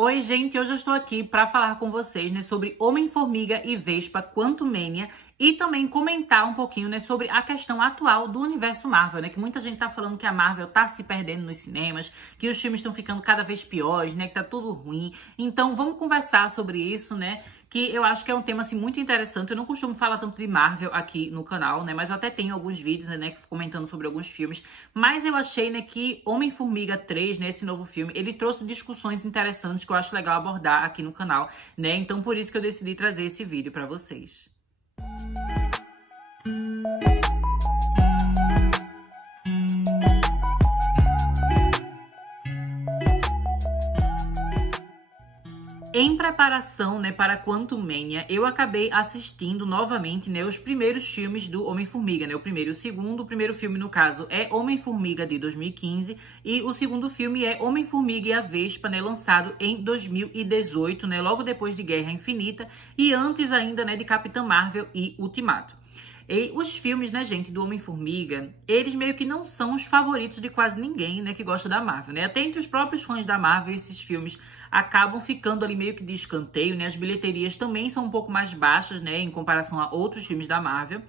Oi, gente! Hoje eu estou aqui para falar com vocês, né, sobre Homem-Formiga e Vespa Quantumania e também comentar um pouquinho, né, sobre a questão atual do universo Marvel, né, que muita gente tá falando que a Marvel tá se perdendo nos cinemas, que os filmes estão ficando cada vez piores, né, que tá tudo ruim. Então, vamos conversar sobre isso, né, que eu acho que é um tema, assim, muito interessante. Eu não costumo falar tanto de Marvel aqui no canal, né, mas eu até tenho alguns vídeos, né, comentando sobre alguns filmes. Mas eu achei, né, que Homem-Formiga 3, né, esse novo filme, ele trouxe discussões interessantes que eu acho legal abordar aqui no canal, né, então por isso que eu decidi trazer esse vídeo pra vocês. Em preparação, né, para Quantumania, eu acabei assistindo novamente, né, os primeiros filmes do Homem-Formiga, né, o primeiro e o segundo. O primeiro filme, no caso, é Homem-Formiga de 2015 e o segundo filme é Homem-Formiga e a Vespa, né, lançado em 2018, né, logo depois de Guerra Infinita e antes ainda, né, de Capitã Marvel e Ultimato. E os filmes, né, gente, do Homem-Formiga, eles meio que não são os favoritos de quase ninguém, né, que gosta da Marvel, né? Até entre os próprios fãs da Marvel, esses filmes acabam ficando ali meio que de escanteio, né? As bilheterias também são um pouco mais baixas, né, em comparação a outros filmes da Marvel.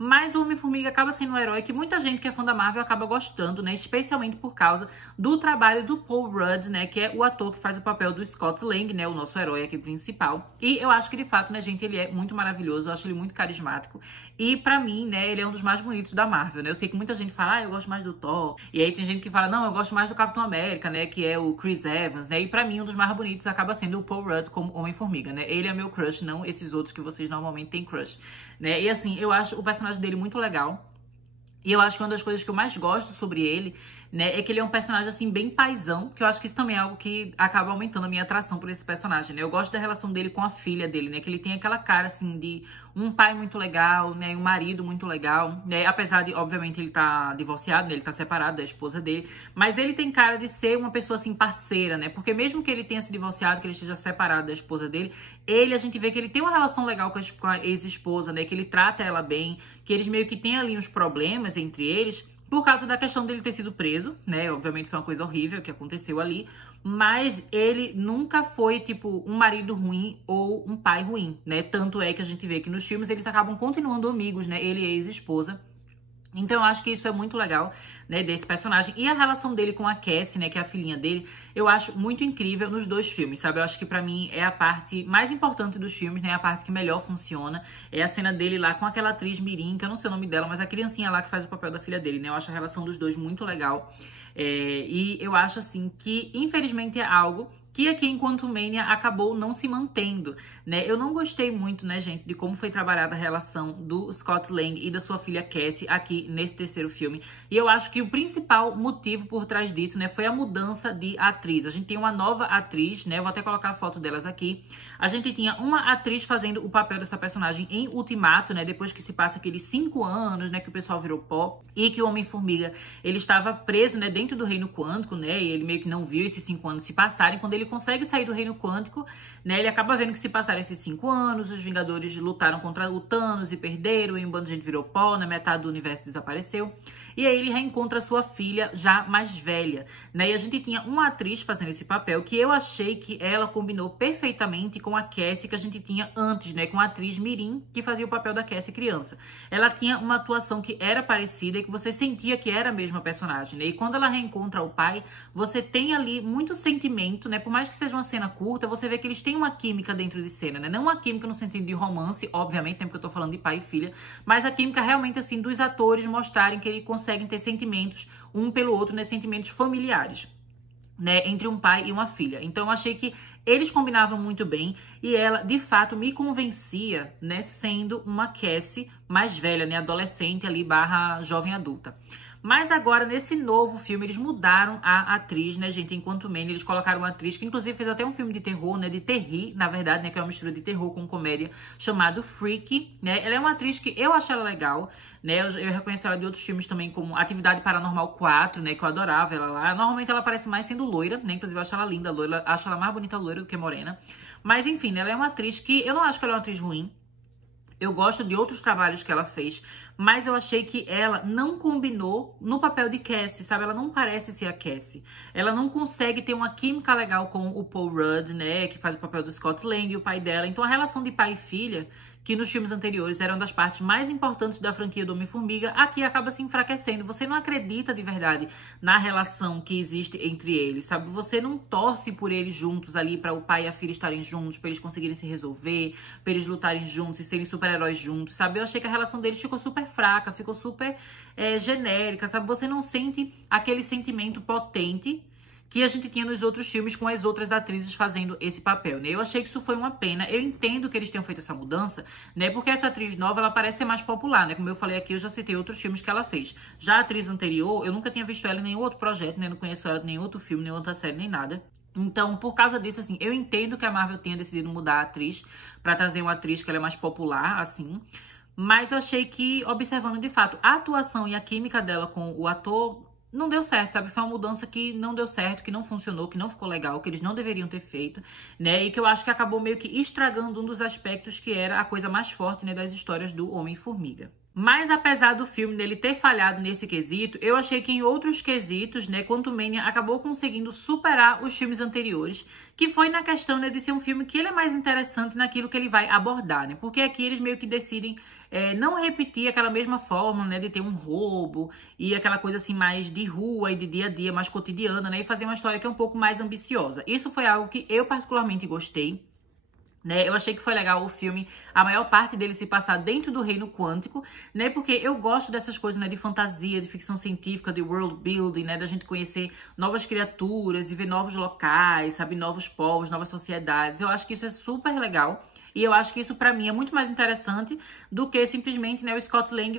Mas o Homem-Formiga acaba sendo um herói que muita gente que é fã da Marvel acaba gostando, né? Especialmente por causa do trabalho do Paul Rudd, né? Que é o ator que faz o papel do Scott Lang, né? O nosso herói aqui principal. E eu acho que, de fato, né, gente, ele é muito maravilhoso. Eu acho ele muito carismático. E, pra mim, né, ele é um dos mais bonitos da Marvel, né? Eu sei que muita gente fala, eu gosto mais do Thor. E aí tem gente que fala, não, eu gosto mais do Capitão América, né? Que é o Chris Evans, né? E pra mim, um dos mais bonitos acaba sendo o Paul Rudd como Homem-Formiga, né? Ele é meu crush, não esses outros que vocês normalmente têm crush, né? E assim, eu acho o personagem dele muito legal. E eu acho que uma das coisas que eu mais gosto sobre ele, né, é que ele é um personagem, assim, bem paizão, que eu acho que isso também é algo que acaba aumentando a minha atração por esse personagem, né? Eu gosto da relação dele com a filha dele, né? Que ele tem aquela cara, assim, de um pai muito legal, né? Um marido muito legal, né? Apesar de, obviamente, ele tá divorciado, né? Ele tá separado da esposa dele, mas ele tem cara de ser uma pessoa, assim, parceira, né? Porque mesmo que ele tenha se divorciado, que ele esteja separado da esposa dele, a gente vê que ele tem uma relação legal com a ex-esposa, né? Que ele trata ela bem, que eles meio que têm ali uns problemas entre eles, por causa da questão dele ter sido preso, né? Obviamente foi uma coisa horrível que aconteceu ali. Mas ele nunca foi, tipo, um marido ruim ou um pai ruim, né? Tanto é que a gente vê que nos filmes eles acabam continuando amigos, né? Ele e a ex-esposa. Então eu acho que isso é muito legal, né, desse personagem. E a relação dele com a Cassie, né, que é a filhinha dele, eu acho muito incrível nos dois filmes, sabe? Eu acho que pra mim é a parte mais importante dos filmes, né, a parte que melhor funciona. É a cena dele lá com aquela atriz mirim, que eu não sei o nome dela, mas a criancinha lá que faz o papel da filha dele, né? Eu acho a relação dos dois muito legal. E eu acho, assim, que infelizmente é algo que aqui em Quantumania acabou não se mantendo, né? Eu não gostei muito, né, gente, de como foi trabalhada a relação do Scott Lang e da sua filha Cassie aqui nesse terceiro filme. E eu acho que o principal motivo por trás disso, né, foi a mudança de atriz. A gente tem uma nova atriz, né? Eu vou até colocar a foto delas aqui. A gente tinha uma atriz fazendo o papel dessa personagem em Ultimato, né? Depois que se passa aqueles 5 anos, né, que o pessoal virou pó e que o Homem-Formiga, ele estava preso, né, dentro do Reino Quântico, né? E ele meio que não viu esses 5 anos se passarem. Quando ele consegue sair do Reino Quântico, né, ele acaba vendo que se passaram esses 5 anos, os Vingadores lutaram contra o Thanos e perderam, e um bando de gente virou pó, né, metade do universo desapareceu. E aí ele reencontra sua filha já mais velha, né? E a gente tinha uma atriz fazendo esse papel que eu achei que ela combinou perfeitamente com a Cassie que a gente tinha antes, né? Com a atriz mirim que fazia o papel da Cassie criança. Ela tinha uma atuação que era parecida e que você sentia que era a mesma personagem, né? E quando ela reencontra o pai, você tem ali muito sentimento, né? Por mais que seja uma cena curta, você vê que eles têm uma química dentro de cena, né? Não uma química no sentido de romance, obviamente, né? Porque eu tô falando de pai e filha, mas a química realmente, assim, dos atores mostrarem que ele conseguem ter sentimentos um pelo outro, né, sentimentos familiares, né, entre um pai e uma filha. Então eu achei que eles combinavam muito bem e ela, de fato, me convencia, né, sendo uma Cassie mais velha, né, adolescente ali barra jovem adulta. Mas agora, nesse novo filme, eles mudaram a atriz, né, gente? Em Quantumania, eles colocaram uma atriz que, inclusive, fez até um filme de terror, né? De terri, na verdade, né? Que é uma mistura de terror com comédia, chamado Freaky, né? Ela é uma atriz que eu acho ela legal, né? Eu reconheço ela de outros filmes também, como Atividade Paranormal 4, né? Que eu adorava ela lá. Normalmente, ela aparece mais sendo loira, né? Inclusive, eu acho ela linda, loira. Acho ela mais bonita loira do que morena. Mas, enfim, ela é uma atriz que... Eu não acho que ela é uma atriz ruim. Eu gosto de outros trabalhos que ela fez, mas eu achei que ela não combinou no papel de Cassie, sabe? Ela não parece ser a Cassie. Ela não consegue ter uma química legal com o Paul Rudd, né? Que faz o papel do Scott Lang, o pai dela. Então a relação de pai e filha, que nos filmes anteriores eram das partes mais importantes da franquia do Homem-Formiga, aqui acaba se enfraquecendo. Você não acredita de verdade na relação que existe entre eles, sabe? Você não torce por eles juntos ali, para o pai e a filha estarem juntos, para eles conseguirem se resolver, para eles lutarem juntos e serem super-heróis juntos, sabe? Eu achei que a relação deles ficou super fraca, ficou super genérica, sabe? Você não sente aquele sentimento potente que a gente tinha nos outros filmes com as outras atrizes fazendo esse papel, né? Eu achei que isso foi uma pena. Eu entendo que eles tenham feito essa mudança, né? Porque essa atriz nova, ela parece ser mais popular, né? Como eu falei aqui, eu já citei outros filmes que ela fez. Já a atriz anterior, eu nunca tinha visto ela em nenhum outro projeto, né? Não conheço ela em nenhum outro filme, nem outra série, nem nada. Então, por causa disso, assim, eu entendo que a Marvel tenha decidido mudar a atriz pra trazer uma atriz que ela é mais popular, assim. Mas eu achei que, observando de fato a atuação e a química dela com o ator, não deu certo, sabe? Foi uma mudança que não deu certo, que não funcionou, que não ficou legal, que eles não deveriam ter feito, né? E que eu acho que acabou meio que estragando um dos aspectos que era a coisa mais forte, né, das histórias do Homem-Formiga. Mas apesar do filme dele ter falhado nesse quesito, eu achei que em outros quesitos, né, Quantumania acabou conseguindo superar os filmes anteriores, que foi na questão, né, de ser um filme que ele é mais interessante naquilo que ele vai abordar, né? Porque aqui eles meio que decidem não repetir aquela mesma forma, né, de ter um roubo e aquela coisa assim mais de rua e de dia a dia, mais cotidiana, né, e fazer uma história que é um pouco mais ambiciosa. Isso foi algo que eu particularmente gostei, né? Eu achei que foi legal o filme, a maior parte dele se passar dentro do reino quântico, né? Porque eu gosto dessas coisas, né, de fantasia, de ficção científica, de world building, né, da gente conhecer novas criaturas e ver novos locais, sabe, novos povos, novas sociedades. Eu acho que isso é super legal. E eu acho que isso, pra mim, é muito mais interessante do que simplesmente, né, o Scott Lang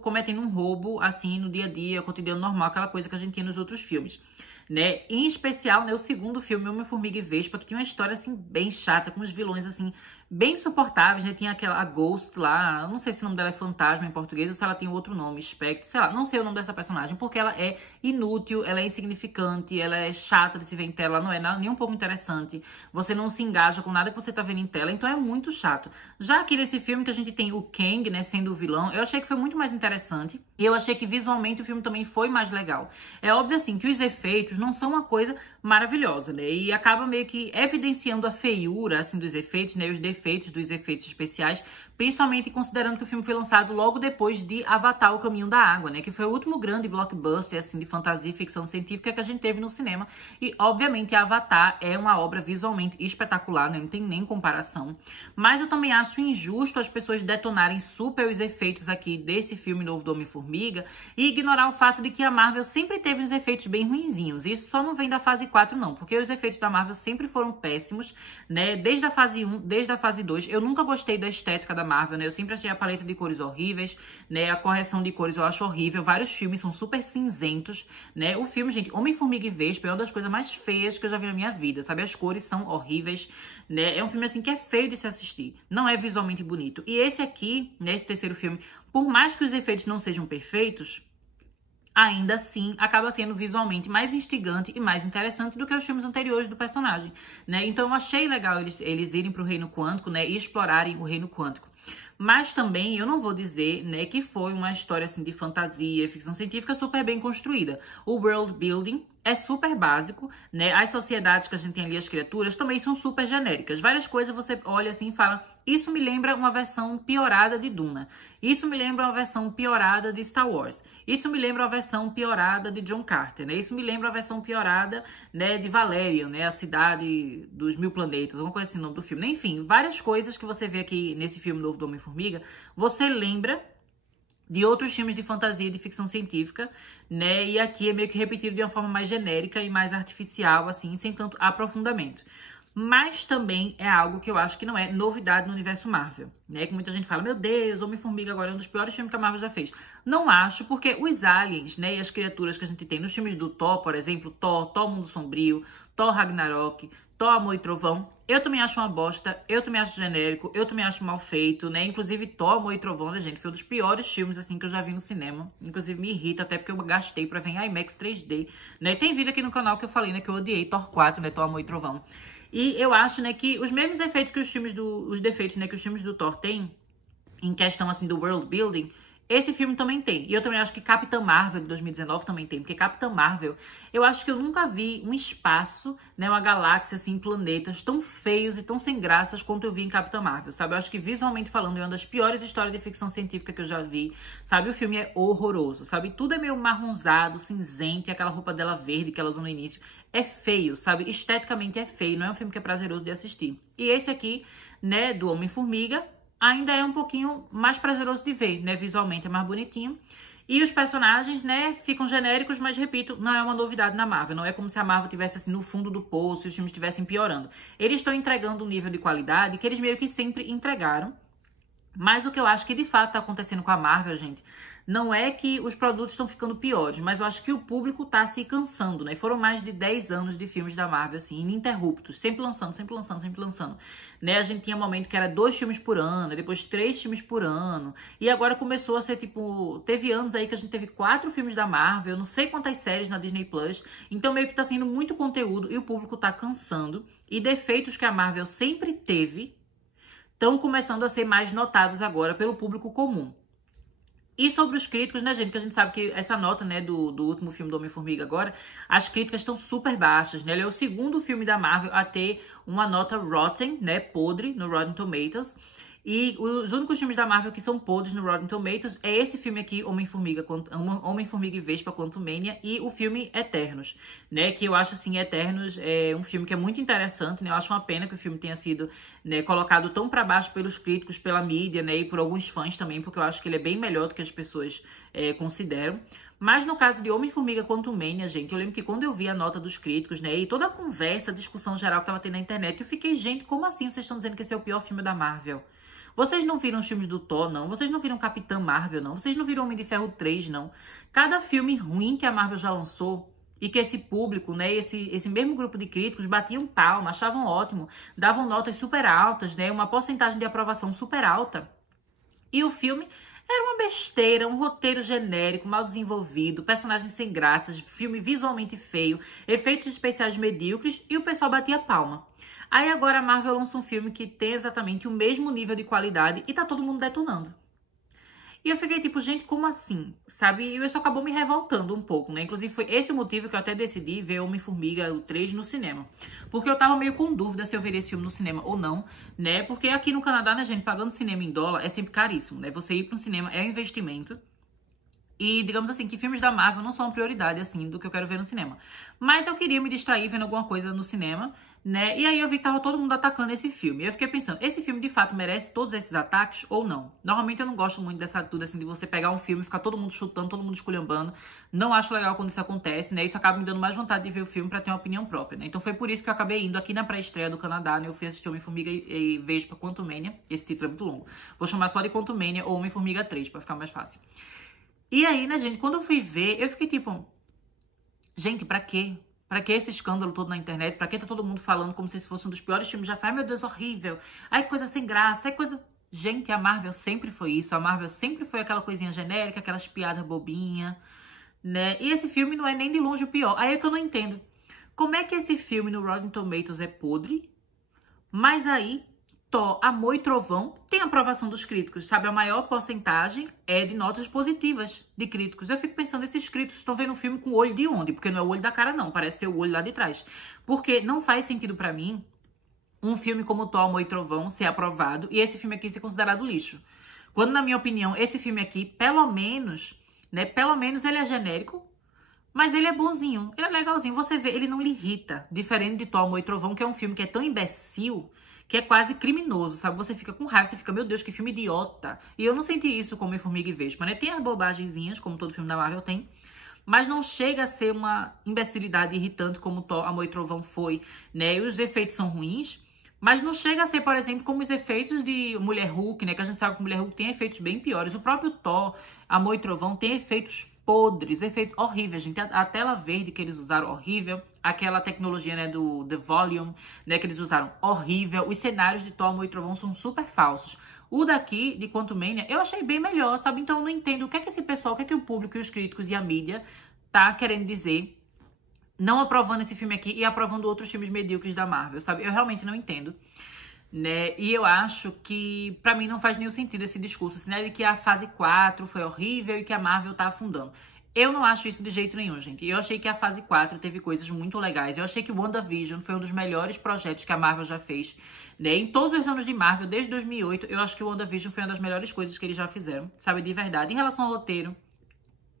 cometendo um roubo, assim, no dia a dia, cotidiano normal, aquela coisa que a gente tinha nos outros filmes, né? Em especial, né, o segundo filme, Homem-Formiga e Vespa, que tinha uma história, assim, bem chata, com os vilões, assim, bem insuportáveis, né? Tinha aquela a Ghost lá, eu não sei se o nome dela é Fantasma em português ou se ela tem outro nome, Spectre, sei lá, não sei o nome dessa personagem, porque ela é inútil, ela é insignificante, ela é chata de se ver em tela, ela não é nada, nem um pouco interessante, você não se engaja com nada que você tá vendo em tela, então é muito chato. Já aqui nesse filme que a gente tem o Kang, né, sendo o vilão, eu achei que foi muito mais interessante, e eu achei que visualmente o filme também foi mais legal. É óbvio, assim, que os efeitos não são uma coisa maravilhosa, né, e acaba meio que evidenciando a feiura, assim, dos efeitos, né, os defeitos dos efeitos especiais, principalmente considerando que o filme foi lançado logo depois de Avatar, O Caminho da Água, né? Que foi o último grande blockbuster, assim, de fantasia e ficção científica que a gente teve no cinema. E, obviamente, Avatar é uma obra visualmente espetacular, né? Não tem nem comparação. Mas eu também acho injusto as pessoas detonarem super os efeitos aqui desse filme novo do Homem-Formiga e ignorar o fato de que a Marvel sempre teve uns efeitos bem ruinzinhos. Isso só não vem da fase 4, não. Porque os efeitos da Marvel sempre foram péssimos, né? Desde a fase 1, desde a fase 2. Eu nunca gostei da estética da Marvel, né? Eu sempre achei a paleta de cores horríveis, né? A correção de cores eu acho horrível. Vários filmes são super cinzentos, né? O filme, gente, Homem-Formiga e Vespa é uma das coisas mais feias que eu já vi na minha vida, sabe? As cores são horríveis, né? É um filme, assim, que é feio de se assistir. Não é visualmente bonito. E esse aqui, né? Esse terceiro filme, por mais que os efeitos não sejam perfeitos, ainda assim, acaba sendo visualmente mais instigante e mais interessante do que os filmes anteriores do personagem, né? Então, eu achei legal eles irem para o reino quântico, né? E explorarem o reino quântico. Mas também, eu não vou dizer, né, que foi uma história, assim, de fantasia, ficção científica super bem construída. O world building é super básico, né? As sociedades que a gente tem ali, as criaturas, também são super genéricas. Várias coisas você olha assim e fala, isso me lembra uma versão piorada de Duna. Isso me lembra uma versão piorada de Star Wars. Isso me lembra a versão piorada de John Carter, né? Isso me lembra a versão piorada, né, de Valerian, né? A cidade dos 1000 planetas, alguma coisa assim, no nome do filme. Enfim, várias coisas que você vê aqui nesse filme novo do Homem-Formiga, você lembra de outros filmes de fantasia e de ficção científica, né? E aqui é meio que repetido de uma forma mais genérica e mais artificial, assim, sem tanto aprofundamento. Mas também é algo que eu acho que não é novidade no universo Marvel, né? Que muita gente fala, meu Deus, Homem-Formiga agora é um dos piores filmes que a Marvel já fez. Não acho, porque os aliens, né, e as criaturas que a gente tem nos filmes do Thor, por exemplo, Thor Mundo Sombrio, Thor Ragnarok, Thor Amor e Trovão, eu também acho uma bosta, eu também acho genérico, eu também acho mal feito, né? Inclusive, Thor Amor e Trovão, né, gente, foi um dos piores filmes, assim, que eu já vi no cinema. Inclusive, me irrita, até porque eu gastei pra ver em IMAX 3D, né? Tem vídeo aqui no canal que eu falei, né, que eu odiei Thor 4, né, Thor Amor e Trovão. E eu acho, né, que os mesmos efeitos que os filmes os defeitos, né, que os filmes do Thor têm, em questão, assim, do world building, Esse filme também tem. E eu também acho que Capitã Marvel, de 2019, também tem. Porque Capitã Marvel, eu acho que eu nunca vi um espaço, né, uma galáxia, assim, planetas tão feios e tão sem graças quanto eu vi em Capitã Marvel, sabe? Eu acho que, visualmente falando, é uma das piores histórias de ficção científica que eu já vi, sabe? O filme é horroroso, sabe? Tudo é meio marronzado, cinzento, e aquela roupa dela verde que ela usou no início. É feio, sabe? Esteticamente é feio, não é um filme que é prazeroso de assistir. E esse aqui, né, do Homem-Formiga, ainda é um pouquinho mais prazeroso de ver, né? Visualmente é mais bonitinho. E os personagens, né, ficam genéricos, mas, repito, não é uma novidade na Marvel. Não é como se a Marvel estivesse, assim, no fundo do poço e os filmes estivessem piorando. Eles estão entregando um nível de qualidade que eles meio que sempre entregaram. Mas o que eu acho que, de fato, tá acontecendo com a Marvel, gente, não é que os produtos estão ficando piores, mas eu acho que o público tá se cansando, né? Foram mais de 10 anos de filmes da Marvel, assim, ininterruptos, sempre lançando, sempre lançando, sempre lançando. Né? A gente tinha um momento que era 2 filmes por ano, depois 3 filmes por ano, e agora começou a ser, tipo, teve anos aí que a gente teve 4 filmes da Marvel, não sei quantas séries na Disney Plus, então meio que tá sendo muito conteúdo e o público tá cansando, e defeitos que a Marvel sempre teve estão começando a ser mais notados agora pelo público comum. E sobre os críticos, né, gente, que a gente sabe que essa nota, né, do último filme do Homem-Formiga agora, as críticas estão super baixas, né? Ele é o segundo filme da Marvel a ter uma nota rotten, né, podre, no Rotten Tomatoes. E os únicos filmes da Marvel que são podres no Rotten Tomatoes é esse filme aqui, Homem-Formiga e Vespa Quantumania, e o filme Eternos, né? Que eu acho, assim, Eternos é um filme que é muito interessante, né? Eu acho uma pena que o filme tenha sido, né, colocado tão pra baixo pelos críticos, pela mídia, né? E por alguns fãs também, porque eu acho que ele é bem melhor do que as pessoas consideram. Mas no caso de Homem-Formiga Quantumania, gente, eu lembro que quando eu vi a nota dos críticos, né, e toda a conversa, a discussão geral que tava tendo na internet, eu fiquei, gente, como assim vocês estão dizendo que esse é o pior filme da Marvel? Vocês não viram os filmes do Thor, não? Vocês não viram Capitã Marvel, não? Vocês não viram Homem de Ferro 3, não? Cada filme ruim que a Marvel já lançou e que esse público, né, esse mesmo grupo de críticos batiam palma, achavam ótimo, davam notas super altas, né, uma porcentagem de aprovação super alta. E o filme era uma besteira, um roteiro genérico, mal desenvolvido, personagens sem graças, filme visualmente feio, efeitos especiais medíocres e o pessoal batia palma. Aí agora a Marvel lança um filme que tem exatamente o mesmo nível de qualidade e tá todo mundo detonando. E eu fiquei tipo, gente, como assim? Sabe? E isso acabou me revoltando um pouco, né? Inclusive foi esse o motivo que eu até decidi ver Homem-Formiga, o 3, no cinema. Porque eu tava meio com dúvida se eu veria esse filme no cinema ou não, né? Porque aqui no Canadá, né, gente, pagando cinema em dólar é sempre caríssimo, né? Você ir para um cinema é um investimento. E digamos assim, que filmes da Marvel não são uma prioridade, assim, do que eu quero ver no cinema. Mas eu queria me distrair vendo alguma coisa no cinema, né? E aí eu vi que tava todo mundo atacando esse filme. E eu fiquei pensando, esse filme de fato merece todos esses ataques ou não? Normalmente eu não gosto muito dessa atitude, assim, de você pegar um filme e ficar todo mundo chutando, todo mundo esculhambando. Não acho legal quando isso acontece, né? Isso acaba me dando mais vontade de ver o filme pra ter uma opinião própria, né? Então foi por isso que eu acabei indo aqui na pré-estreia do Canadá, né? Eu fui assistir Homem-Formiga e Vespa Quantumania. Esse título é muito longo. Vou chamar só de Quantumania ou Homem-Formiga 3, pra ficar mais fácil. E aí, né, gente, quando eu fui ver, eu fiquei tipo, gente, pra quê? Pra que esse escândalo todo na internet? Pra que tá todo mundo falando como se esse fosse um dos piores filmes? Já foi, ai meu Deus, horrível. Ai, coisa sem graça, ai, coisa... Gente, a Marvel sempre foi isso. A Marvel sempre foi aquela coisinha genérica, aquelas piadas bobinhas, né? E esse filme não é nem de longe o pior. Aí é que eu não entendo. Como é que esse filme no Rotten Tomatoes é podre, mas aí... Thor, Amor e Trovão tem aprovação dos críticos, sabe? A maior porcentagem é de notas positivas de críticos. Eu fico pensando, esses críticos estão vendo o filme com o olho de onde? Porque não é o olho da cara, não. Parece ser o olho lá de trás. Porque não faz sentido pra mim um filme como Thor, Amor e Trovão ser aprovado e esse filme aqui ser considerado lixo. Quando, na minha opinião, esse filme aqui, pelo menos, né? Pelo menos ele é genérico, mas ele é bonzinho. Ele é legalzinho. Você vê, ele não lhe irrita. Diferente de Thor, Amor e Trovão, que é um filme que é tão imbecil... que é quase criminoso, sabe? Você fica com raiva, você fica, meu Deus, que filme idiota. E eu não senti isso com Homem-Formiga e Vespa, né? Tem as bobagenzinhas, como todo filme da Marvel tem, mas não chega a ser uma imbecilidade irritante como Thor, Amor e Trovão foi, né? E os efeitos são ruins, mas não chega a ser, por exemplo, como os efeitos de Mulher Hulk, né? Que a gente sabe que Mulher Hulk tem efeitos bem piores. O próprio Thor, Amor e Trovão tem efeitos podres, efeitos horríveis, gente. A tela verde que eles usaram, horrível. Aquela tecnologia, né, do The Volume, né, que eles usaram, horrível. Os cenários de Thor, Amor e Trovão são super falsos. O daqui, de Quantumania, eu achei bem melhor, sabe? Então eu não entendo o que é que esse pessoal, o que é que o público e os críticos e a mídia tá querendo dizer, não aprovando esse filme aqui e aprovando outros filmes medíocres da Marvel, sabe? Eu realmente não entendo. né? E eu acho que, pra mim, não faz nenhum sentido esse discurso, assim, né? De que a fase 4 foi horrível e que a Marvel tá afundando. Eu não acho isso de jeito nenhum, gente. Eu achei que a fase 4 teve coisas muito legais. Eu achei que o WandaVision foi um dos melhores projetos que a Marvel já fez, né? Em todos os anos de Marvel, desde 2008, eu acho que o WandaVision foi uma das melhores coisas que eles já fizeram, sabe? De verdade. Em relação ao roteiro,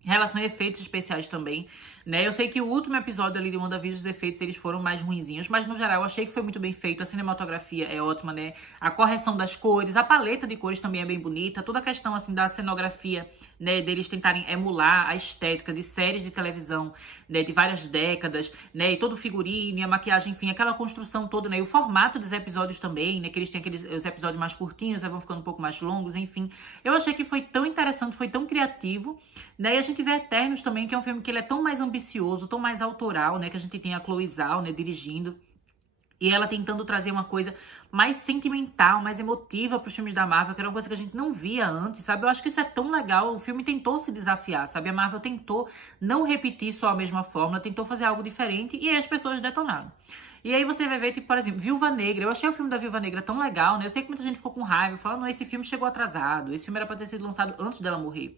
em relação a efeitos especiais também, né? Eu sei que o último episódio ali de WandaVision, os efeitos, eles foram mais ruinzinhos, mas no geral eu achei que foi muito bem feito. A cinematografia é ótima, né? A correção das cores, a paleta de cores também é bem bonita. Toda a questão, assim, da cenografia, né? Deles tentarem emular a estética de séries de televisão, né? De várias décadas, né? E todo o figurino, a maquiagem, enfim, aquela construção toda, né? E o formato dos episódios também, né? Que eles têm os episódios mais curtinhos, aí vão ficando um pouco mais longos, enfim. Eu achei que foi tão interessante, foi tão criativo, né? E a gente vê Eternos também, que é um filme que ele é tão mais ambicioso, tão mais autoral, né? Que a gente tem a Chloe Zhao, né? Dirigindo. E ela tentando trazer uma coisa mais sentimental, mais emotiva para os filmes da Marvel, que era uma coisa que a gente não via antes, sabe? Eu acho que isso é tão legal. O filme tentou se desafiar, sabe? A Marvel tentou não repetir só a mesma fórmula, tentou fazer algo diferente e aí as pessoas detonaram. E aí você vai ver, tipo, por exemplo, Viúva Negra. Eu achei o filme da Viúva Negra tão legal, né? Eu sei que muita gente ficou com raiva, falando, esse filme chegou atrasado, esse filme era pra ter sido lançado antes dela morrer.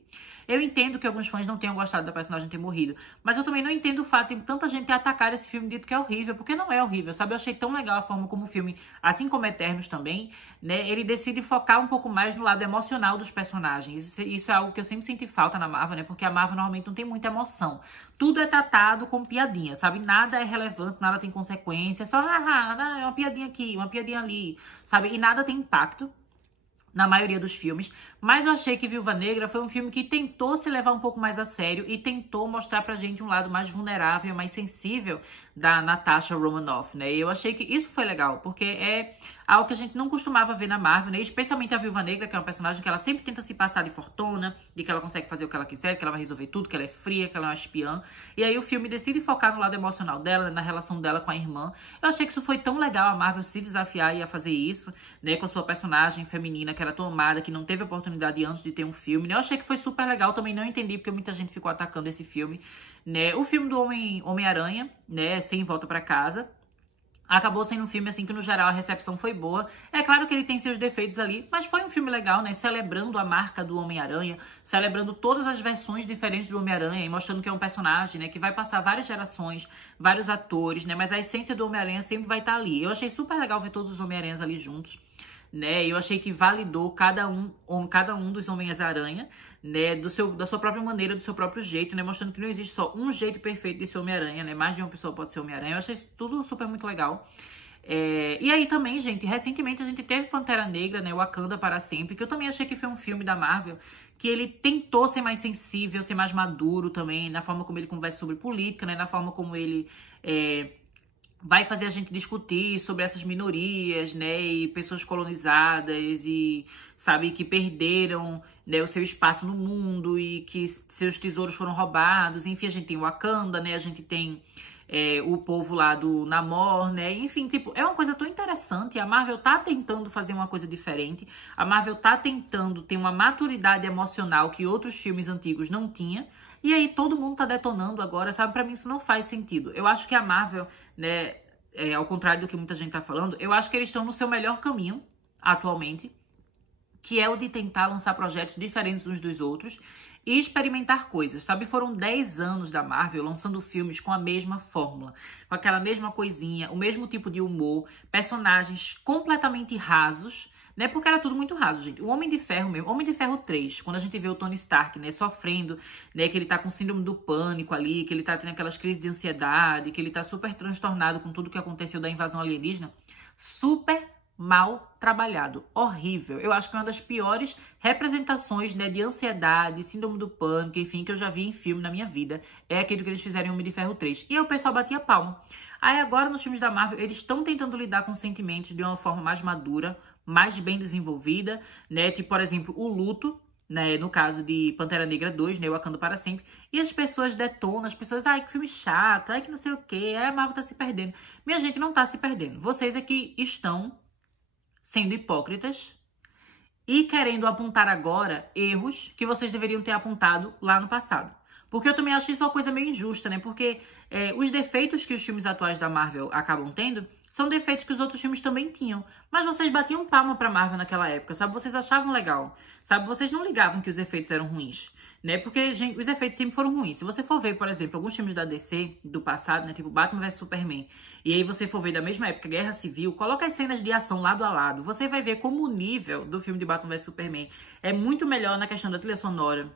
Eu entendo que alguns fãs não tenham gostado da personagem ter morrido, mas eu também não entendo o fato de tanta gente ter atacado esse filme dito que é horrível, porque não é horrível, sabe? Eu achei tão legal a forma como o filme, assim como Eternos também, né? Ele decide focar um pouco mais no lado emocional dos personagens. Isso é algo que eu sempre senti falta na Marvel, né? Porque a Marvel normalmente não tem muita emoção. Tudo é tratado com piadinha, sabe? Nada é relevante, nada tem consequência, é só, é uma piadinha aqui, uma piadinha ali, sabe? E nada tem impacto na maioria dos filmes, mas eu achei que Viúva Negra foi um filme que tentou se levar um pouco mais a sério e tentou mostrar pra gente um lado mais vulnerável, mais sensível da Natasha Romanoff, né? E eu achei que isso foi legal, porque é algo que a gente não costumava ver na Marvel, né? Especialmente a Viúva Negra, que é uma personagem que ela sempre tenta se passar de fortuna, de que ela consegue fazer o que ela quiser, que ela vai resolver tudo, que ela é fria, que ela é uma espiã. E aí o filme decide focar no lado emocional dela, na relação dela com a irmã. Eu achei que isso foi tão legal, a Marvel se desafiar e a fazer isso, né? Com a sua personagem feminina, que era tão amada, que não teve oportunidade antes de ter um filme, né? Eu achei que foi super legal, também não entendi porque muita gente ficou atacando esse filme, né? O filme do Homem-Aranha, né? Sem Volta Pra Casa, acabou sendo um filme, assim, que no geral a recepção foi boa. É claro que ele tem seus defeitos ali, mas foi um filme legal, né? Celebrando a marca do Homem-Aranha, celebrando todas as versões diferentes do Homem-Aranha e mostrando que é um personagem, né? Que vai passar várias gerações, vários atores, né? Mas a essência do Homem-Aranha sempre vai estar ali. Eu achei super legal ver todos os Homem-Aranhas ali juntos, né? Eu achei que validou cada um dos Homens-Aranha, né? Da sua própria maneira, do seu próprio jeito, né? Mostrando que não existe só um jeito perfeito de ser Homem-Aranha, né? Mais de uma pessoa pode ser Homem-Aranha. Eu achei isso tudo super muito legal. E aí também, gente, recentemente a gente teve Pantera Negra, né? Wakanda para Sempre, que eu também achei que foi um filme da Marvel que ele tentou ser mais sensível, ser mais maduro também, na forma como ele conversa sobre política, né? Na forma como ele vai fazer a gente discutir sobre essas minorias, né, e pessoas colonizadas e, sabe, que perderam, né, o seu espaço no mundo e que seus tesouros foram roubados. Enfim, a gente tem Wakanda, né, a gente tem o povo lá do Namor, né, enfim, tipo, é uma coisa tão interessante. A Marvel tá tentando fazer uma coisa diferente, a Marvel tá tentando ter uma maturidade emocional que outros filmes antigos não tinham. E aí todo mundo tá detonando agora, sabe? Pra mim isso não faz sentido. Eu acho que a Marvel, né, ao contrário do que muita gente tá falando, eu acho que eles estão no seu melhor caminho atualmente, que é o de tentar lançar projetos diferentes uns dos outros e experimentar coisas, sabe? Foram 10 anos da Marvel lançando filmes com a mesma fórmula, com aquela mesma coisinha, o mesmo tipo de humor, personagens completamente rasos, né? Porque era tudo muito raso, gente. O Homem de Ferro mesmo, Homem de Ferro 3, quando a gente vê o Tony Stark, né, sofrendo, né, que ele tá com síndrome do pânico ali, que ele tá tendo aquelas crises de ansiedade, que ele tá super transtornado com tudo que aconteceu da invasão alienígena, super mal trabalhado, horrível. Eu acho que é uma das piores representações, né, de ansiedade, síndrome do pânico, enfim, que eu já vi em filme na minha vida, é aquele que eles fizeram em Homem de Ferro 3. E aí o pessoal batia palma. Aí agora nos filmes da Marvel, eles estão tentando lidar com sentimentos de uma forma mais madura, mais bem desenvolvida, né? Tipo, por exemplo, o luto, né? No caso de Pantera Negra 2, né? Wakanda para Sempre. E as pessoas detonam, as pessoas, ai, que filme chato, ai, que não sei o quê, ai, a Marvel tá se perdendo. Minha gente, não tá se perdendo. Vocês é que estão sendo hipócritas e querendo apontar agora erros que vocês deveriam ter apontado lá no passado. Porque eu também acho isso uma coisa meio injusta, né? Porque os defeitos que os filmes atuais da Marvel acabam tendo são defeitos que os outros filmes também tinham. Mas vocês batiam palma pra Marvel naquela época, sabe? Vocês achavam legal, sabe? Vocês não ligavam que os efeitos eram ruins, né? Porque, gente, os efeitos sempre foram ruins. Se você for ver, por exemplo, alguns filmes da DC do passado, né? Tipo Batman vs Superman, e aí você for ver da mesma época, Guerra Civil, coloca as cenas de ação lado a lado, você vai ver como o nível do filme de Batman vs Superman é muito melhor na questão da trilha sonora,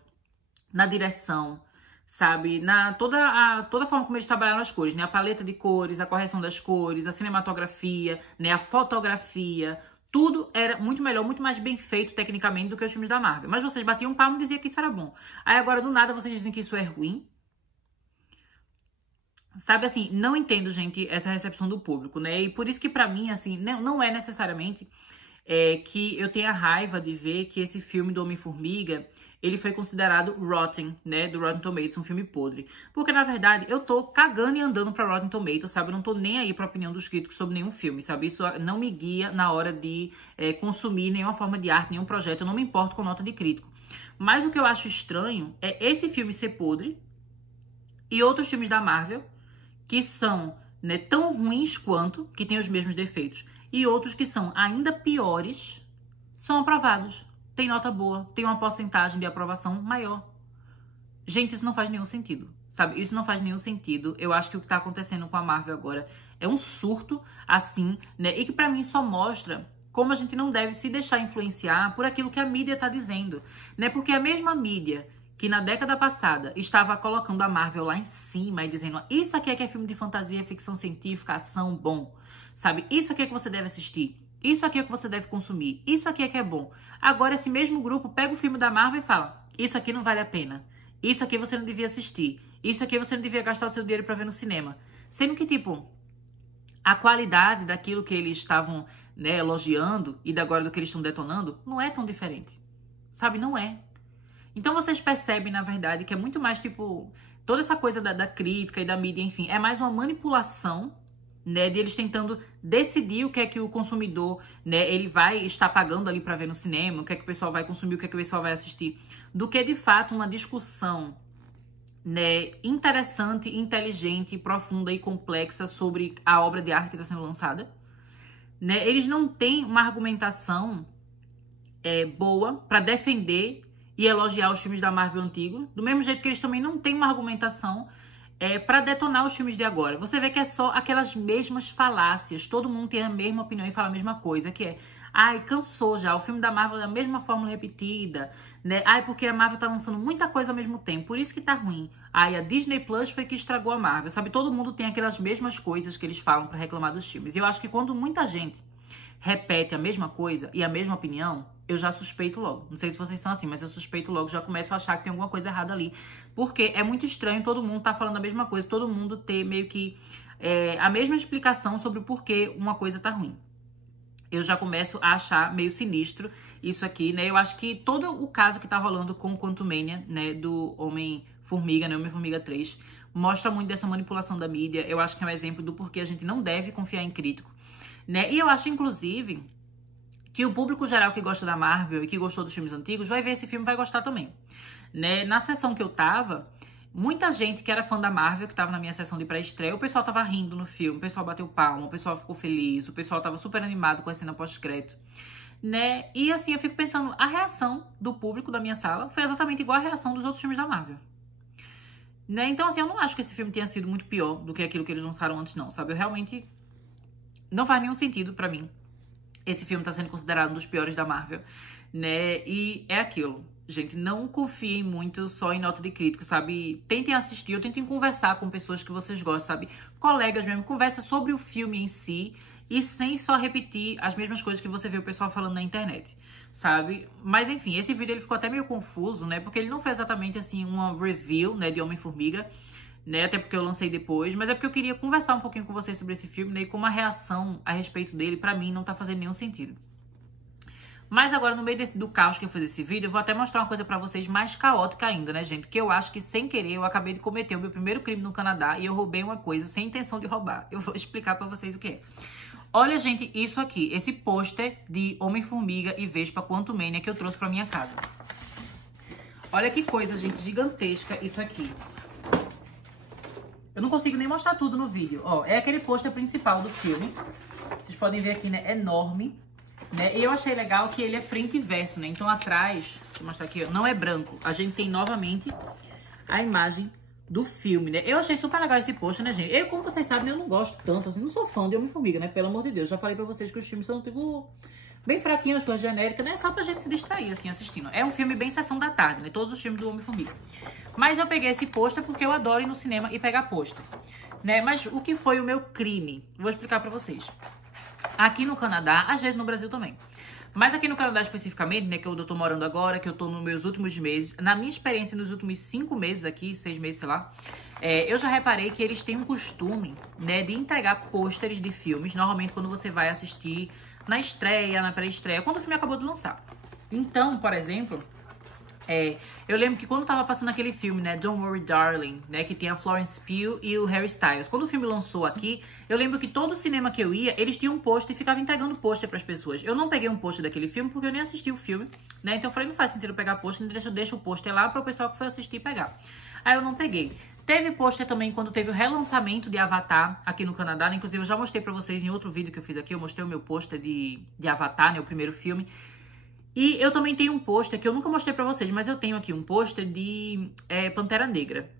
na direção, sabe? Toda a forma como eles trabalharam as cores, né? A paleta de cores, a correção das cores, a cinematografia, né? A fotografia, tudo era muito melhor, muito mais bem feito tecnicamente do que os filmes da Marvel. Mas vocês batiam palmo e diziam que isso era bom. Aí agora, do nada, vocês dizem que isso é ruim. Sabe, assim, não entendo, gente, essa recepção do público, né? E por isso que pra mim, assim, não é necessariamente que eu tenha raiva de ver que esse filme do Homem-Formiga, ele foi considerado rotten, né, do Rotten Tomatoes, um filme podre. Porque, na verdade, eu tô cagando e andando pra Rotten Tomatoes, sabe? Eu não tô nem aí pra opinião dos críticos sobre nenhum filme, sabe? Isso não me guia na hora de consumir nenhuma forma de arte, nenhum projeto. Eu não me importo com nota de crítico. Mas o que eu acho estranho é esse filme ser podre e outros filmes da Marvel que são, né, tão ruins quanto, que têm os mesmos defeitos, e outros que são ainda piores, são aprovados. Tem nota boa, tem uma porcentagem de aprovação maior. Gente, isso não faz nenhum sentido, sabe? Isso não faz nenhum sentido. Eu acho que o que tá acontecendo com a Marvel agora é um surto, assim, né? E que pra mim só mostra como a gente não deve se deixar influenciar por aquilo que a mídia tá dizendo, né? Porque a mesma mídia que na década passada estava colocando a Marvel lá em cima e dizendo: isso aqui é que é filme de fantasia, ficção científica, ação bom, sabe? Isso aqui é que você deve assistir. Isso aqui é que você deve consumir. Isso aqui é que é bom. Agora esse mesmo grupo pega o filme da Marvel e fala: isso aqui não vale a pena. Isso aqui você não devia assistir. Isso aqui você não devia gastar o seu dinheiro pra ver no cinema. Sendo que, tipo, a qualidade daquilo que eles estavam, né, elogiando e agora do que eles estão detonando não é tão diferente. Sabe? Não é. Então vocês percebem, na verdade, que é muito mais, tipo, toda essa coisa da crítica e da mídia, enfim, é mais uma manipulação, né, deles tentando decidir o que é que o consumidor, né, ele vai estar pagando ali para ver no cinema, o que é que o pessoal vai consumir, o que é que o pessoal vai assistir, do que, de fato, uma discussão, né, interessante, inteligente, profunda e complexa sobre a obra de arte que está sendo lançada, né? Eles não têm uma argumentação boa para defender e elogiar os filmes da Marvel antigo, do mesmo jeito que eles também não têm uma argumentação para detonar os filmes de agora. Você vê que é só aquelas mesmas falácias, todo mundo tem a mesma opinião e fala a mesma coisa, que é: ai, cansou já, o filme da Marvel é a mesma fórmula repetida, né? Ai, porque a Marvel tá lançando muita coisa ao mesmo tempo, por isso que tá ruim. Ai, a Disney Plus foi que estragou a Marvel, sabe? Todo mundo tem aquelas mesmas coisas que eles falam pra reclamar dos filmes. E eu acho que quando muita gente repete a mesma coisa e a mesma opinião, eu já suspeito logo. Não sei se vocês são assim, mas eu suspeito logo, já começo a achar que tem alguma coisa errada ali. Porque é muito estranho todo mundo tá falando a mesma coisa, todo mundo ter meio que a mesma explicação sobre o porquê uma coisa tá ruim. Eu já começo a achar meio sinistro isso aqui, né? Eu acho que todo o caso que tá rolando com o Quantumania, né, do Homem-Formiga, né, Homem-Formiga 3, mostra muito dessa manipulação da mídia. Eu acho que é um exemplo do porquê a gente não deve confiar em crítico, né? E eu acho, inclusive, que o público geral que gosta da Marvel e que gostou dos filmes antigos vai ver esse filme e vai gostar também, né? Na sessão que eu tava, muita gente que era fã da Marvel, que tava na minha sessão de pré-estreia, o pessoal tava rindo no filme, o pessoal bateu palma, o pessoal ficou feliz, o pessoal tava super animado com a cena pós-crédito, né? E assim, eu fico pensando, a reação do público da minha sala foi exatamente igual à reação dos outros filmes da Marvel, né? Então, assim, eu não acho que esse filme tenha sido muito pior do que aquilo que eles lançaram antes, não, sabe? Eu realmente... não faz nenhum sentido pra mim. Esse filme tá sendo considerado um dos piores da Marvel, né? E é aquilo. Gente, não confiem muito só em nota de crítico, sabe? Tentem assistir ou tentem conversar com pessoas que vocês gostam, sabe? Colegas mesmo, conversa sobre o filme em si e sem só repetir as mesmas coisas que você vê o pessoal falando na internet, sabe? Mas enfim, esse vídeo ele ficou até meio confuso, né? Porque ele não foi exatamente assim uma review, né, de Homem-Formiga, né? Até porque eu lancei depois, mas é porque eu queria conversar um pouquinho com vocês sobre esse filme, né? E como a reação a respeito dele, pra mim, não tá fazendo nenhum sentido. Mas agora, no meio do caos que eu fiz esse vídeo, eu vou até mostrar uma coisa pra vocês mais caótica ainda, né, gente? Que eu acho que, sem querer, eu acabei de cometer o meu primeiro crime no Canadá e eu roubei uma coisa sem intenção de roubar. Eu vou explicar pra vocês o que é. Olha, gente, isso aqui, esse pôster de Homem-Formiga e Vespa Quantumania que eu trouxe pra minha casa. Olha que coisa, gente, gigantesca isso aqui. Eu não consigo nem mostrar tudo no vídeo. Ó, é aquele pôster principal do filme, Vocês podem ver aqui, né? Enorme. Né? E eu achei legal que ele é frente e verso, né? Então atrás, deixa eu mostrar aqui, ó, não é branco. A gente tem novamente a imagem do filme, né? Eu achei super legal esse pôster, né, gente? Eu, como vocês sabem, eu não gosto tanto, assim, não sou fã de Homem-Formiga, né? Pelo amor de Deus. Já falei pra vocês que os filmes são, tipo, bem fraquinhos, coisas genéricas, né? Só pra gente se distrair, assim, assistindo. É um filme bem sessão da tarde, né? Todos os filmes do Homem-Formiga. Mas eu peguei esse pôster porque eu adoro ir no cinema e pegar pôster, né? Mas o que foi o meu crime? Vou explicar pra vocês. Aqui no Canadá, às vezes no Brasil também. Mas aqui no Canadá especificamente, né, que eu tô morando agora, que eu tô nos meus últimos meses, na minha experiência nos últimos 5 meses aqui, 6 meses, sei lá, eu já reparei que eles têm um costume, né, de entregar pôsteres de filmes, normalmente quando você vai assistir na estreia, na pré-estreia, quando o filme acabou de lançar. Então, por exemplo, eu lembro que quando tava passando aquele filme, né, Don't Worry Darling, né, que tem a Florence Pugh e o Harry Styles, quando o filme lançou aqui, eu lembro que todo cinema que eu ia, eles tinham um pôster e ficavam entregando pôster pras pessoas. Eu não peguei um pôster daquele filme porque eu nem assisti o filme, né, então eu falei, não faz sentido pegar pôster, deixa o pôster lá para o pessoal que foi assistir pegar. Aí eu não peguei. Teve pôster também quando teve o relançamento de Avatar aqui no Canadá, né? Inclusive eu já mostrei pra vocês em outro vídeo que eu fiz aqui, eu mostrei o meu pôster de Avatar, né, o primeiro filme. E eu também tenho um pôster que eu nunca mostrei pra vocês, mas eu tenho aqui um pôster de Pantera Negra,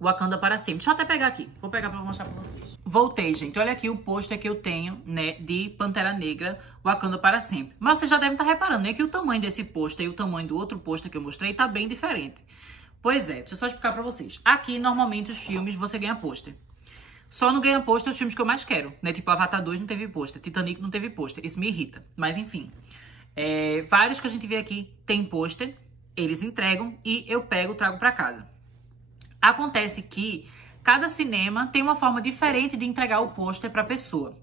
Wakanda para sempre. Deixa eu até pegar aqui, vou pegar pra mostrar pra vocês. Voltei, gente, olha aqui o pôster que eu tenho, né, de Pantera Negra, Wakanda para sempre. Mas vocês já devem estar reparando, né, que o tamanho desse pôster e o tamanho do outro pôster que eu mostrei tá bem diferente. Pois é, deixa eu só explicar pra vocês. Aqui, normalmente, os filmes você ganha pôster. Só não ganha pôster os filmes que eu mais quero, né, tipo Avatar 2 não teve pôster, Titanic não teve pôster, isso me irrita, mas enfim. Vários que a gente vê aqui tem pôster, eles entregam e eu pego, trago pra casa. Acontece que cada cinema tem uma forma diferente de entregar o pôster pra pessoa,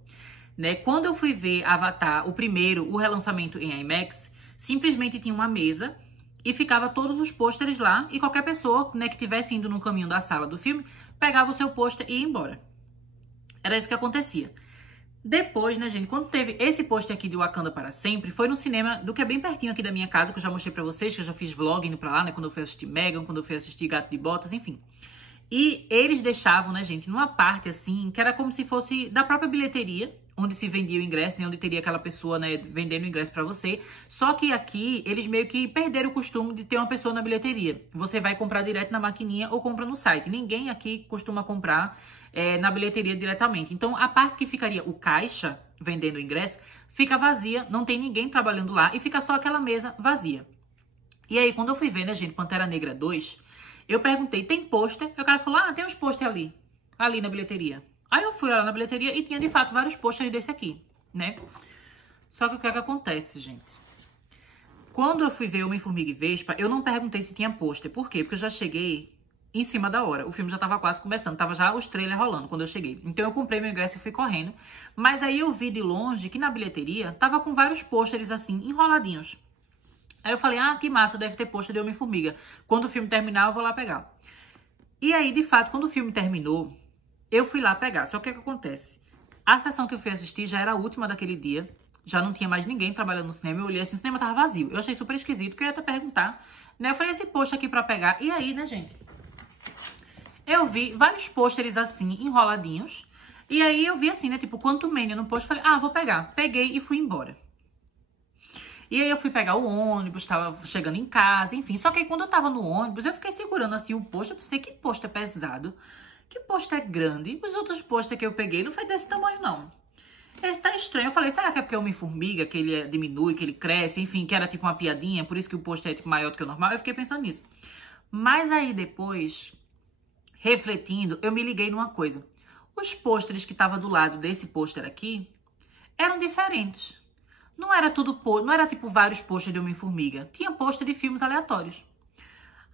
né? Quando eu fui ver Avatar, o primeiro, o relançamento em IMAX, simplesmente tinha uma mesa e ficava todos os pôsteres lá e qualquer pessoa, né, que estivesse indo no caminho da sala do filme, pegava o seu pôster e ia embora. Era isso que acontecia. Depois, né, gente, quando teve esse pôster aqui de Wakanda para sempre, foi no cinema do que é bem pertinho aqui da minha casa, que eu já mostrei pra vocês, que eu já fiz vlog indo pra lá, né, quando eu fui assistir Megan, quando eu fui assistir Gato de Botas, enfim. E eles deixavam, né, gente, numa parte assim, que era como se fosse da própria bilheteria, onde se vendia o ingresso, né, onde teria aquela pessoa, né, vendendo o ingresso pra você. Só que aqui, eles meio que perderam o costume de ter uma pessoa na bilheteria. Você vai comprar direto na maquininha ou compra no site. Ninguém aqui costuma comprar na bilheteria diretamente. Então, a parte que ficaria o caixa vendendo o ingresso, fica vazia, não tem ninguém trabalhando lá e fica só aquela mesa vazia. E aí, quando eu fui ver, né, gente, Pantera Negra 2, eu perguntei, tem pôster? O cara falou, tem uns pôster ali na bilheteria. Aí eu fui lá na bilheteria e tinha, de fato, vários pôsteres desse aqui, né? Só que o que é que acontece, gente? Quando eu fui ver Homem-Formiga e Vespa, eu não perguntei se tinha pôster. Por quê? Porque eu já cheguei em cima da hora. O filme já tava quase começando, tava já os trailers rolando quando eu cheguei. Então eu comprei meu ingresso e fui correndo. Mas aí eu vi de longe que na bilheteria tava com vários pôsteres assim, enroladinhos. Aí eu falei, que massa, deve ter pôster de Homem-Formiga. Quando o filme terminar, eu vou lá pegar. E aí, de fato, quando o filme terminou, eu fui lá pegar. Só que o que acontece? A sessão que eu fui assistir já era a última daquele dia. Já não tinha mais ninguém trabalhando no cinema. Eu olhei assim, o cinema tava vazio. Eu achei super esquisito, que eu ia até perguntar, né? Eu falei, esse pôster aqui pra pegar. E aí, né, gente? Eu vi vários pôsteres assim, enroladinhos. E aí eu vi assim, né, tipo, Quantumania no pôster. Falei, vou pegar. Peguei e fui embora. E aí eu fui pegar o ônibus, tava chegando em casa, enfim. Só que aí quando eu tava no ônibus, eu fiquei segurando assim o pôster. Eu pensei, que pôster pesado. Que pôster grande. Os outros pôster que eu peguei não foi desse tamanho, não. Esse tá estranho. Eu falei, será que é porque é Homem-Formiga, que ele diminui, que ele cresce, enfim, que era tipo uma piadinha, por isso que o pôster é tipo maior do que o normal? Eu fiquei pensando nisso. Mas aí depois, refletindo, eu me liguei numa coisa. Os pôsteres que estavam do lado desse pôster aqui eram diferentes. Não era não era tipo vários pôsteres de Homem-Formiga. Tinha pôster de filmes aleatórios.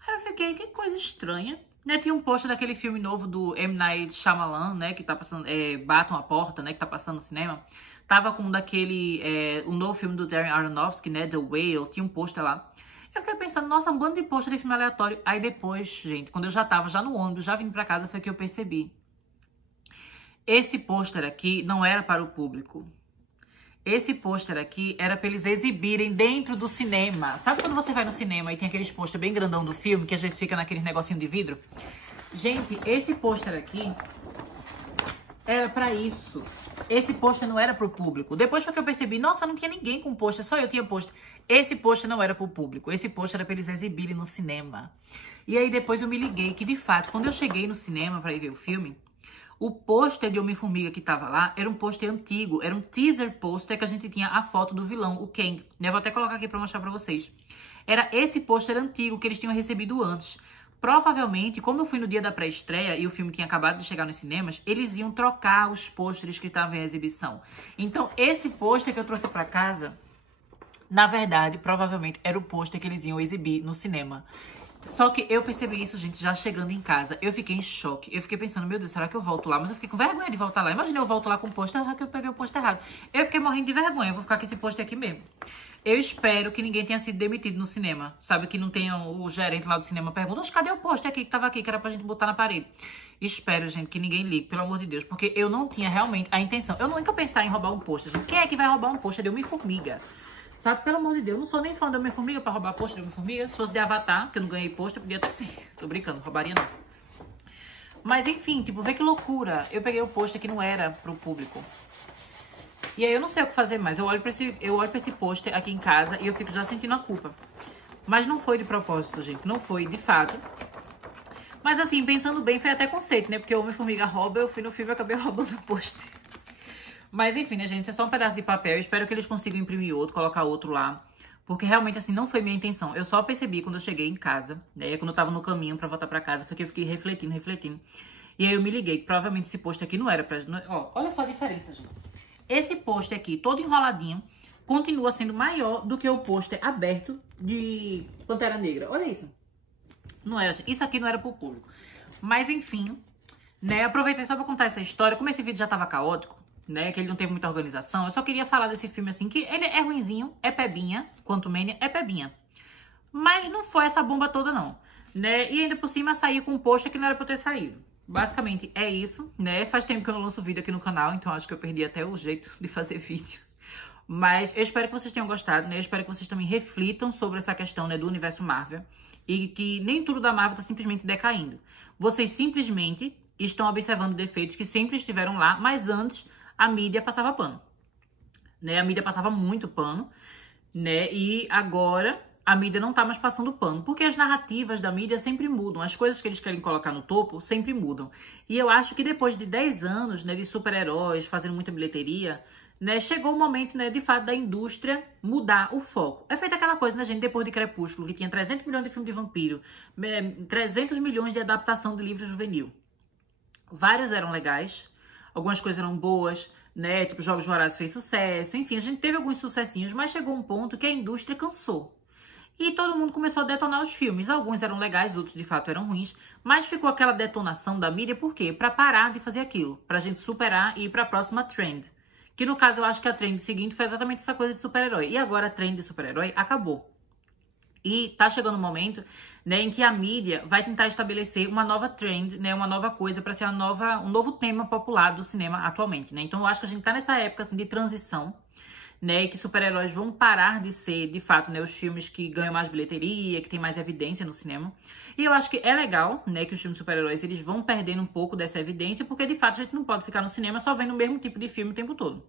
Aí eu fiquei, que coisa estranha. Né, tinha um pôster daquele filme novo do M. Night Shyamalan, né, que tá passando, Batam a Porta, né, que tá passando no cinema. Tava com um novo filme do Darren Aronofsky, né, The Whale, tinha um pôster lá. Eu fiquei pensando, nossa, um bando de pôster de filme aleatório. Aí depois, gente, quando eu já tava no ônibus, já vindo pra casa, foi que eu percebi. Esse pôster aqui não era para o público. Esse pôster aqui era pra eles exibirem dentro do cinema. Sabe quando você vai no cinema e tem aqueles pôster bem grandão do filme, que às vezes fica naquele negocinho de vidro? Gente, esse pôster aqui Era pra isso. Esse pôster não era pro público. Depois foi que eu percebi, nossa, não tinha ninguém com pôster, só eu tinha pôster. Esse pôster não era pro público, esse pôster era pra eles exibirem no cinema. E aí depois eu me liguei que, de fato, quando eu cheguei no cinema pra ir ver o filme, o pôster de Homem-Formiga que tava lá era um pôster antigo, era um teaser pôster que a gente tinha a foto do vilão, o Kang. Eu vou até colocar aqui pra mostrar pra vocês. Era esse pôster antigo que eles tinham recebido antes. Provavelmente, como eu fui no dia da pré-estreia e o filme tinha acabado de chegar nos cinemas, eles iam trocar os pôsteres que estavam em exibição. Então, esse pôster que eu trouxe pra casa, na verdade, provavelmente era o pôster que eles iam exibir no cinema. Só que eu percebi isso, gente, já chegando em casa. Eu fiquei em choque. Eu fiquei pensando, meu Deus, será que eu volto lá? Mas eu fiquei com vergonha de voltar lá. Imagina eu volto lá com o pôster, que eu peguei o pôster errado. Eu fiquei morrendo de vergonha. Eu vou ficar com esse pôster aqui mesmo. Eu espero que ninguém tenha sido demitido no cinema. Sabe, que não tenha o gerente lá do cinema perguntando, cadê o pôster aqui que tava aqui, que era pra gente botar na parede. Espero, gente, que ninguém ligue, pelo amor de Deus. Porque eu não tinha realmente a intenção. Eu nunca pensei em roubar um pôster, gente. Quem é que vai roubar um pôster de Homem-Formiga? Sabe, pelo amor de Deus, eu não sou nem fã de Homem-Formiga pra roubar pôster de Homem-Formiga. Se fosse de Avatar, que eu não ganhei pôster, podia até sim. Tô brincando, roubaria não. Mas enfim, tipo, vê que loucura. Eu peguei o pôster que não era pro público. E aí eu não sei o que fazer mais. Eu olho pra esse pôster aqui em casa e eu fico já sentindo a culpa. Mas não foi de propósito, gente. Não foi, de fato. Mas assim, pensando bem, foi até conceito, né? Porque o Homem-Formiga rouba, eu fui no filme e acabei roubando o pôster. Mas enfim, né, gente? Isso é só um pedaço de papel. Eu espero que eles consigam imprimir outro, colocar outro lá. Porque realmente, assim, não foi minha intenção. Eu só percebi quando eu cheguei em casa, né? Quando eu tava no caminho pra voltar pra casa, foi que eu fiquei refletindo. E aí eu me liguei que provavelmente esse pôster aqui não era pra... Ó, olha só a diferença, gente. Esse pôster aqui, todo enroladinho, continua sendo maior do que o pôster aberto de Pantera Negra. Olha isso. Não era... Isso aqui não era pro público. Mas enfim, né? Aproveitei só pra contar essa história. Como esse vídeo já tava caótico, né, que ele não teve muita organização, eu só queria falar desse filme assim, que ele é ruinzinho, é pebinha, Quantumania é pebinha. Mas não foi essa bomba toda não, né, e ainda por cima saiu com um pôster que não era pra eu ter saído. Basicamente é isso, né, faz tempo que eu não lanço vídeo aqui no canal, então acho que eu perdi até o jeito de fazer vídeo. Mas eu espero que vocês tenham gostado, né, eu espero que vocês também reflitam sobre essa questão, né, do universo Marvel, e que nem tudo da Marvel tá simplesmente decaindo. Vocês simplesmente estão observando defeitos que sempre estiveram lá, mas antes a mídia passava pano, né? A mídia passava muito pano, né? E agora a mídia não tá mais passando pano, porque as narrativas da mídia sempre mudam, as coisas que eles querem colocar no topo sempre mudam. E eu acho que depois de 10 anos, né, de super-heróis fazendo muita bilheteria, né, chegou o momento, né, de fato, da indústria mudar o foco. É feita aquela coisa, né, gente, depois de Crepúsculo, que tinha 300 milhões de filme de vampiro, 300 milhões de adaptação de livro juvenil. Vários eram legais, algumas coisas eram boas, né? Tipo, Jogos Vorazes fez sucesso. Enfim, a gente teve alguns sucessinhos, mas chegou um ponto que a indústria cansou. E todo mundo começou a detonar os filmes. Alguns eram legais, outros de fato eram ruins. Mas ficou aquela detonação da mídia, por quê? Pra parar de fazer aquilo. Pra gente superar e ir pra próxima trend. Que no caso eu acho que a trend seguinte foi exatamente essa coisa de super-herói. E agora a trend de super-herói acabou. E tá chegando um momento, né, em que a mídia vai tentar estabelecer uma nova trend, né, uma nova coisa para ser um novo tema popular do cinema atualmente, né? Então eu acho que a gente tá nessa época assim, de transição, né, e que super-heróis vão parar de ser, de fato, né, os filmes que ganham mais bilheteria, que tem mais evidência no cinema. E eu acho que é legal, né, que os filmes de super-heróis eles vão perdendo um pouco dessa evidência, porque de fato a gente não pode ficar no cinema só vendo o mesmo tipo de filme o tempo todo.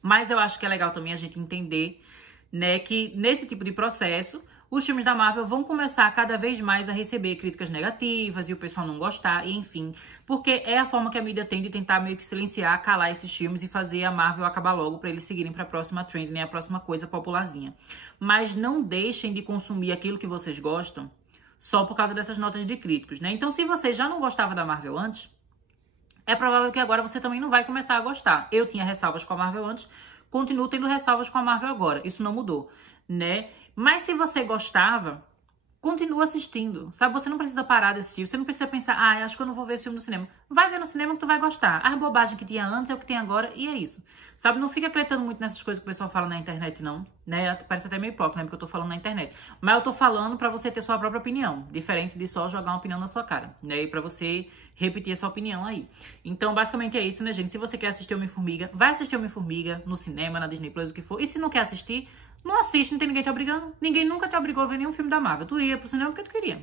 Mas eu acho que é legal também a gente entender, né, que nesse tipo de processo os filmes da Marvel vão começar cada vez mais a receber críticas negativas e o pessoal não gostar, e enfim. Porque é a forma que a mídia tem de tentar meio que silenciar, calar esses filmes e fazer a Marvel acabar logo para eles seguirem para a próxima trend, né? A próxima coisa popularzinha. Mas não deixem de consumir aquilo que vocês gostam só por causa dessas notas de críticos, né? Então, se você já não gostava da Marvel antes, é provável que agora você também não vai começar a gostar. Eu tinha ressalvas com a Marvel antes, continuo tendo ressalvas com a Marvel agora. Isso não mudou, né? Mas se você gostava, continua assistindo, sabe? Você não precisa parar de assistir, você não precisa pensar, ah, acho que eu não vou ver esse filme no cinema. Vai ver no cinema que tu vai gostar. As bobagens que tinha antes é o que tem agora e é isso. Sabe? Não fica acreditando muito nessas coisas que o pessoal fala na internet, não. Né? Parece até meio hipócrita, né? Porque eu tô falando na internet. Mas eu tô falando pra você ter sua própria opinião, diferente de só jogar uma opinião na sua cara, né? E pra você repetir essa opinião aí. Então, basicamente é isso, né, gente? Se você quer assistir Homem-Formiga, vai assistir Homem-Formiga no cinema, na Disney Plus, o que for. E se não quer assistir, não assiste, não tem ninguém te obrigando. Ninguém nunca te obrigou a ver nenhum filme da Marvel. Tu ia pro cinema porque tu queria.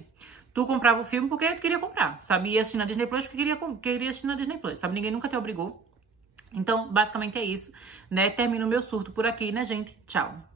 Tu comprava o filme porque tu queria comprar, sabe? Ia assistir na Disney Plus porque queria assistir na Disney Plus, sabe? Ninguém nunca te obrigou. Então, basicamente é isso, né? Termino o meu surto por aqui, né, gente? Tchau!